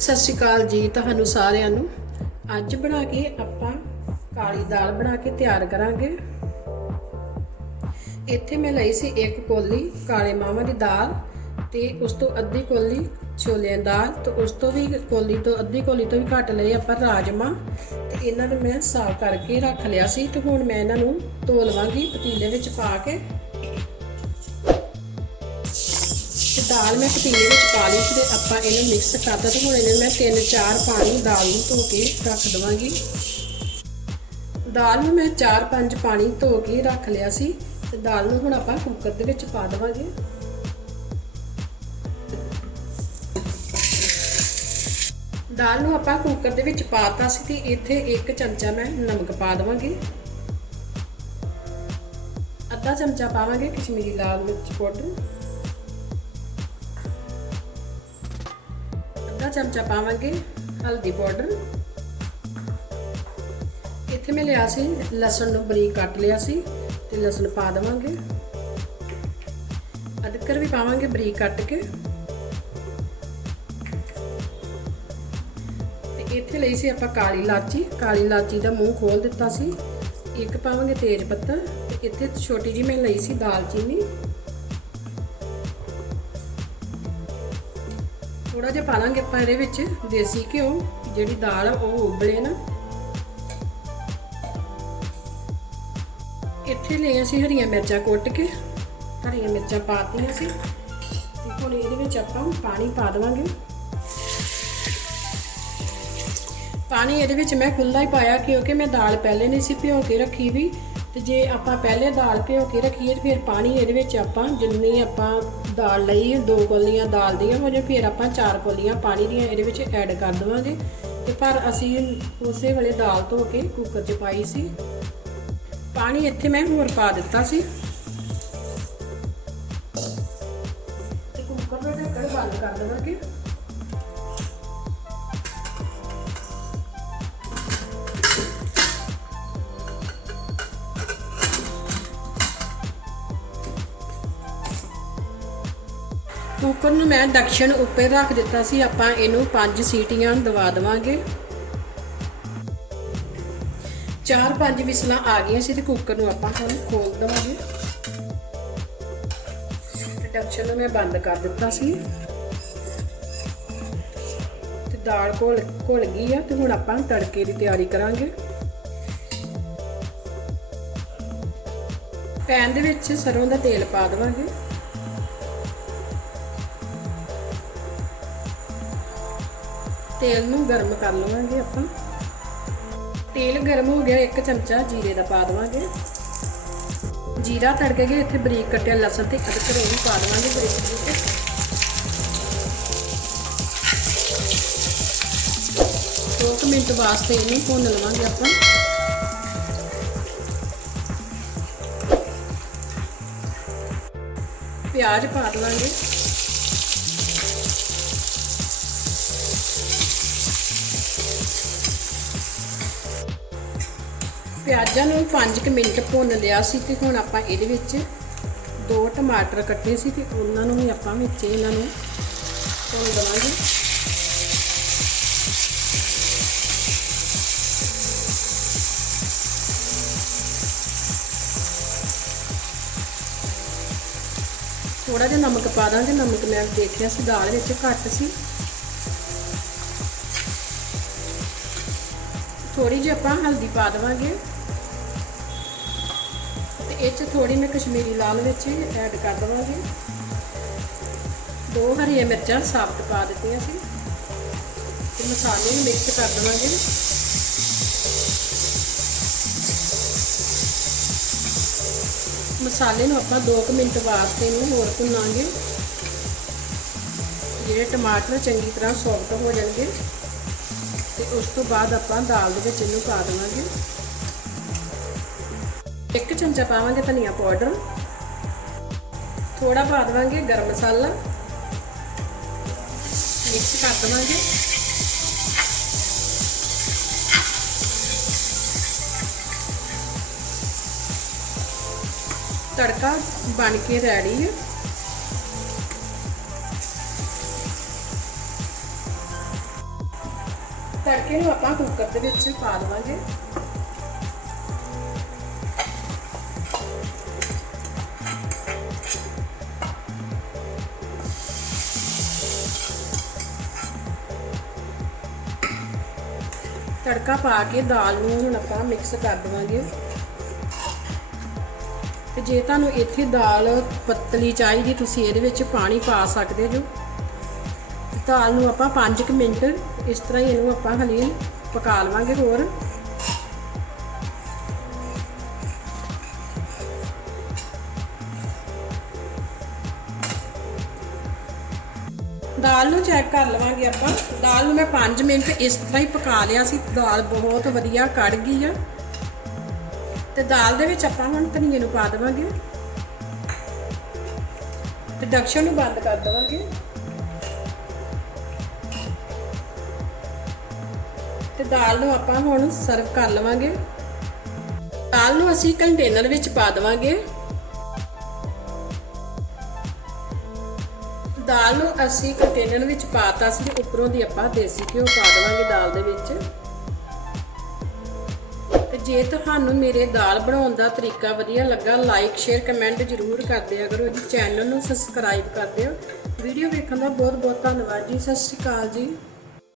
ਸਤਿ ਸ਼੍ਰੀ ਅਕਾਲ ਜੀ ਤੁਹਾਨੂੰ ਸਾਰਿਆਂ ਨੂੰ। ਅੱਜ ਬਣਾ ਕੇ ਆਪਾਂ ਕਾਲੀ ਦਾਲ ਬਣਾ ਕੇ ਤਿਆਰ ਕਰਾਂਗੇ। ਇੱਥੇ ਮੈਂ ਲਈ ਸੀ ਇੱਕ ਕੋਲੀ ਕਾਲੇ ਮਾਵਾਂ ਦੀ ਦਾਲ ਤੇ ਉਸ ਤੋਂ ਅੱਧੀ ਕੋਲੀ ਛੋਲਿਆਂ ਦੀ ਦਾਲ ਤੇ ਉਸ ਤੋਂ ਵੀ ਕੋਲੀ ਤੋਂ ਅੱਧੀ ਕੋਲੀ ਤੋਂ ਵੀ ਘੱਟ ਲਏ ਆਪਾਂ ਰਾਜਮਾ ਤੇ ਇਹਨਾਂ ਨੂੰ ਮੈਂ ਸਾਫ਼ ਕਰਕੇ ਰੱਖ ਲਿਆ ਸੀ ਤੇ ਹੁਣ ਮੈਂ ਇਹਨਾਂ ਨੂੰ ਧੋ ਲਵਾਂਗੀ ਪਤੀਲੇ ਵਿੱਚ ਪਾ ਕੇ। ਦਾਲ ਮੈਂ ਪਤੀਲੇ ਵਿੱਚ ਪਾ ਲਈ ਤੇ ਆਪਾਂ ਇਹਨੂੰ ਮਿਕਸ ਕਰਤਾ ਤੇ ਹੁਣ ਇਹਨੂੰ ਮੈਂ ਤਿੰਨ ਚਾਰ ਪਾਣੀ ਦਾਲ ਨੂੰ ਧੋ ਕੇ ਰੱਖ ਦਵਾਂਗੀ। ਦਾਲ ਨੂੰ ਮੈਂ ਚਾਰ ਪੰਜ ਪਾਣੀ ਧੋ ਕੇ ਰੱਖ ਲਿਆ ਸੀ ਤੇ ਦਾਲ ਨੂੰ ਹੁਣ ਆਪਾਂ ਕੁੱਕਰ ਦੇ ਵਿੱਚ ਪਾ ਦਵਾਂਗੇ। ਦਾਲ ਨੂੰ ਆਪਾਂ ਕੁੱਕਰ ਦੇ ਵਿੱਚ ਪਾਤਾ ਸੀ ਤੇ ਇੱਥੇ ਇੱਕ ਚਮਚਾ ਮੈਂ ਨਮਕ ਪਾ ਦਵਾਂਗੀ। ਅੱਧਾ ਚਮਚਾ ਪਾਵਾਂਗੇ ਕਸ਼ਮੀਰੀ ਲਾਲ ਮਿਰਚ ਪਾਊਡਰ। ਅੱਧਾ ਚਮਚਾ ਪਾਵਾਂਗੇ ਹਲਦੀ ਪਾਊਡਰ। ਇੱਥੇ ਮੈਂ ਲਿਆ ਸੀ ਲਸਣ ਨੂੰ ਬਰੀਕ ਕੱਟ ਲਿਆ ਸੀ ਤੇ ਲਸਣ ਪਾ ਦਵਾਂਗੇ। ਅਦਰਕ ਵੀ ਪਾਵਾਂਗੇ ਬਰੀਕ ਕੱਟ ਕੇ। ਤੇ ਇੱਥੇ ਲਈ ਸੀ ਆਪਾਂ ਕਾਲੀ ਲਾਚੀ ਕਾਲੀ ਲਾਚੀ ਦਾ ਮੂੰਹ ਖੋਲ ਦਿੱਤਾ ਸੀ। ਇੱਕ ਪਾਵਾਂਗੇ ਤੇਜ ਪੱਤਾ। ਤੇ ਇੱਥੇ ਛੋਟੀ ਜੀ ਮੈਂ ਲਈ ਸੀ ਦਾਲਚੀਨੀ। ਥੋੜਾ ਜਿਹਾ ਪਾ ਲਾਂਗੇ ਆਪਾਂ ਇਹਦੇ ਵਿੱਚ, ਦੇਸੀ ਘਿਓ, ਜਿਹੜੀ ਦਾਲ ਆ, ਉਹ ਉਬਲੇ ਨਾ। ਇੱਥੇ ਲਈ ਅਸੀਂ ਹਰੀਆਂ ਮਿਰਚਾਂ ਕੁੱਟ ਕੇ, ਹਰੀਆਂ ਮਿਰਚਾਂ ਪਾਤੀਆਂ ਸੀ। ਤੇ ਹੁਣ ਇਹਦੇ ਵਿੱਚ ਆਪਾਂ ਪਾਣੀ ਪਾ ਦੇਵਾਂਗੇ। ਪਾਣੀ ਇਹਦੇ ਵਿੱਚ ਮੈਂ ਖੁੱਲਾ ਹੀ ਪਾਇਆ, ਕਿਉਂਕਿ ਮੈਂ ਦਾਲ ਪਹਿਲੇ ਨਹੀਂ ਸੀ ਭਿਓ ਕੇ ਰੱਖੀ ਵੀ। ਤੇ ਜੇ ਆਪਾਂ ਪਹਿਲੇ ਦਾਲ ਭਿਓ ਕੇ ਰੱਖੀਏ ਤੇ ਫਿਰ ਪਾਣੀ ਇਹਦੇ ਵਿੱਚ ਆਪਾਂ ਜਿੰਨੀ ਆਪਾਂ ਦਾਲ ਲਈ, ਦੋ ਕੋਲੀਆਂ ਦਾਲ ਦੀਆਂ ਹੋ ਜੇ ਫਿਰ ਆਪਾਂ ਚਾਰ ਕੋਲੀਆਂ ਪਾਣੀ ਦੀਆਂ ਇਹਦੇ ਵਿੱਚ ਐਡ ਕਰ ਦੇਵਾਂਗੇ। ਤੇ ਪਰ ਅਸੀਂ ਉਸੇ ਵੇਲੇ ਦਾਲ ਧੋ ਕੇ ਕੁੱਕਰ 'ਚ ਪਾਈ ਸੀ। ਪਾਣੀ ਇੱਥੇ ਮੈਂ ਹੋਰ ਪਾ ਦਿੱਤਾ ਸੀ। ਤੇ ਕੁੱਕਰ ਦਾ ਢੱਕਣ ਬੰਦ ਕਰ ਦੇਵਾਂਗੇ। ਕੁੱਕਰ ਨੂੰ ਮੈਂ ਦਕਸ਼ਨ ਉੱਪਰ ਰੱਖ ਦਿੱਤਾ ਸੀ, ਆਪਾਂ ਇਹਨੂੰ 5 ਸੀਟੀਆਂ ਦਵਾ ਦਵਾਂਗੇ। ਚਾਰ ਪੰਜ ਵਿਸਲਾਂ ਆ ਗਈਆਂ ਸੀ ਤੇ ਕੁੱਕਰ ਨੂੰ ਆਪਾਂ ਹੁਣ ਖੋਲ ਦਵਾਂਗੇ। ਡਕਸ਼ਨ ਨੂੰ ਮੈਂ ਬੰਦ ਕਰ ਦਿੱਤਾ ਸੀ। ਤੇ ਦਾਲ ਘੁਲ ਘੁਲ ਗਈ ਆ ਤੇ ਹੁਣ ਆਪਾਂ ਤੜਕੇ ਦੀ ਤਿਆਰੀ ਕਰਾਂਗੇ। ਪੈਨ ਦੇ ਵਿੱਚ ਸਰੋਂ ਦਾ ਤੇਲ ਪਾ ਦਵਾਂਗੇ। ਤੇਲ ਨੂੰ ਗਰਮ ਕਰ ਲਵਾਂਗੇ ਆਪਾਂ। ਤੇਲ ਗਰਮ ਹੋ ਗਿਆ, ਇੱਕ ਚਮਚਾ ਜੀਰੇ ਦਾ ਪਾ ਦਵਾਂਗੇ। ਜੀਰਾ ਤੜਕ ਗਿਆ ਇੱਥੇ ਬਰੀਕ ਕੱਟਿਆ ਲਸਣ ਤੇ ਅਦਰਕ ਉਹ ਵੀ ਪਾ ਦਵਾਂਗੇ ਬਰੀਕ ਬਰੀਕ। ਦੋ ਮਿੰਟ ਵਾਸਤੇ ਇਹਨੂੰ ਭੁੰਨ ਲਵਾਂਗੇ ਆਪਾਂ। ਪਿਆਜ਼ ਪਾ ਦਵਾਂਗੇ। ਪਿਆਜ਼ਾਂ ਨੂੰ 5 ਮਿੰਟ ਭੁੰਨ ਲਿਆ ਸੀ ਤੇ ਹੁਣ ਆਪਾਂ ਇਹਦੇ ਵਿੱਚ ਦੋ ਟਮਾਟਰ ਕੱਟੇ ਸੀ ਤੇ ਉਹਨਾਂ ਨੂੰ ਵੀ ਆਪਾਂ ਵਿੱਚ ਇਹਨਾਂ ਨੂੰ ਭੁੰਨ ਦਵਾਂਗੇ। ਥੋੜਾ ਜਿਹਾ ਨਮਕ ਪਾ ਦਾਂਗੇ। ਨਮਕ ਮੈਂ ਦੇਖਿਆ ਸੀ ਦਾਲ ਵਿੱਚ ਘੱਟ ਸੀ। ਥੋੜੀ ਜਿਹੀ ਆਪਾਂ ਹਲਦੀ ਪਾ ਦੇਵਾਂਗੇ। ਤੇ ਇਹ ਚ ਥੋੜੀ ਮੈਂ ਕਸ਼ਮੀਰੀ ਲਾਲ ਵਿੱਚ ਐਡ ਕਰ ਦੇਵਾਂਗੇ। ਦੋ ਹਰੀਆਂ ਮਿਰਚਾਂ ਸਾਬਤ ਪਾ ਦਿੱਤੀਆਂ ਸੀ। ਤੇ ਮਸਾਲੇ ਨੂੰ ਮਿਕਸ ਕਰ ਦੇਵਾਂਗੇ। ਮਸਾਲੇ ਨੂੰ ਆਪਾਂ 2 ਮਿੰਟ ਵਾਸਤੇ ਇਹਨੂੰ ਹੋਰ ਭੁੰਨਾਂਗੇ। ਜਿਹੜੇ ਟਮਾਟਰ ਚੰਗੀ ਤਰ੍ਹਾਂ ਸੌਫਟ ਹੋ ਜਾਣਗੇ। ਤੇ ਉਸ ਤੋਂ ਬਾਅਦ ਆਪਾਂ ਦਾਲ ਦੇ ਵਿੱਚ ਇਹਨੂੰ ਪਾ ਦੇਵਾਂਗੇ। ਇੱਕ ਚਮਚਾ ਪਾਵਾਂਗੇ ਧਨੀਆ ਪਾਊਡਰ। ਥੋੜਾ ਪਾ ਦੇਵਾਂਗੇ ਗਰਮ ਮਸਾਲਾ। ਮਿਕਸ ਕਰ ਦੇਵਾਂਗੇ। ਤੜਕਾ ਬਣ ਕੇ ਰੈਡੀ ਹੈ। ਤੜਕੇ ਨੂੰ ਆਪਾਂ ਕੁੱਕਰ ਦੇ ਵਿੱਚ ਪਾ ਦੇਵਾਂਗੇ। ਤੜਕਾ ਪਾ ਕੇ ਦਾਲ ਨੂੰ ਹੁਣ ਆਪਾਂ ਮਿਕਸ ਕਰ ਦੇਵਾਂਗੇ। ਤੇ ਜੇ ਤੁਹਾਨੂੰ ਇੱਥੇ ਦਾਲ ਪਤਲੀ ਚਾਹੀਦੀ, ਤੁਸੀਂ ਇਹਦੇ ਵਿੱਚ ਪਾਣੀ ਪਾ ਸਕਦੇ ਜੋ ਦਾਲ ਨੂੰ ਆਪਾਂ 5 ਮਿੰਟ ਇਸ ਤਰ੍ਹਾਂ ਹੀ ਇਹਨੂੰ ਆਪਾਂ ਹਲੀ ਪਕਾ ਲਵਾਂਗੇ ਹੋਰ। ਦਾਲ ਨੂੰ ਚੈੱਕ ਕਰ ਲਵਾਂਗੇ ਆਪਾਂ। ਦਾਲ ਨੂੰ ਮੈਂ 5 ਮਿੰਟ ਇਸ ਤਰ੍ਹਾਂ ਹੀ ਪਕਾ ਲਿਆ ਸੀ। ਦਾਲ ਬਹੁਤ ਵਧੀਆ ਕੜ ਗਈ ਆ। ਤੇ ਦਾਲ ਦੇ ਵਿੱਚ ਆਪਾਂ ਹੁਣ ਧਨੀਏ ਨੂੰ ਪਾ ਦੇਵਾਂਗੇ। ਤੇ ਡਕਸ਼ਨ ਨੂੰ ਬੰਦ ਕਰ ਦੇਵਾਂਗੇ। ਦਾਲ ਨੂੰ ਆਪਾਂ ਹੁਣ ਸਰਵ ਕਰ ਲਵਾਂਗੇ। ਦਾਲ ਨੂੰ ਅਸੀਂ ਕੰਟੇਨਰ ਵਿੱਚ ਪਾ ਦੇਵਾਂਗੇ। ਦਾਲ ਨੂੰ ਅਸੀਂ ਕੰਟੇਨਰ ਵਿੱਚ ਪਾਤਾ ਸੀ ਉੱਪਰੋਂ ਦੀ ਆਪਾਂ ਦੇਸੀ ਘਿਓ ਪਾ ਦੇਵਾਂਗੇ ਦਾਲ ਦੇ ਵਿੱਚ। ਤੇ ਜੇ ਤੁਹਾਨੂੰ ਮੇਰੇ ਦਾਲ ਬਣਾਉਣ ਦਾ ਤਰੀਕਾ ਵਧੀਆ ਲੱਗਾ ਲਾਈਕ ਸ਼ੇਅਰ ਕਮੈਂਟ ਜ਼ਰੂਰ ਕਰ ਦਿਆ ਕਰੋ। ਜੀ ਚੈਨਲ ਨੂੰ ਸਬਸਕ੍ਰਾਈਬ ਕਰ ਦਿਓ। ਵੀਡੀਓ ਵੇਖਣ ਦਾ ਬਹੁਤ ਬਹੁਤ ਧੰਨਵਾਦ ਜੀ। ਸਤਿ ਸ਼੍ਰੀ ਅਕਾਲ ਜੀ।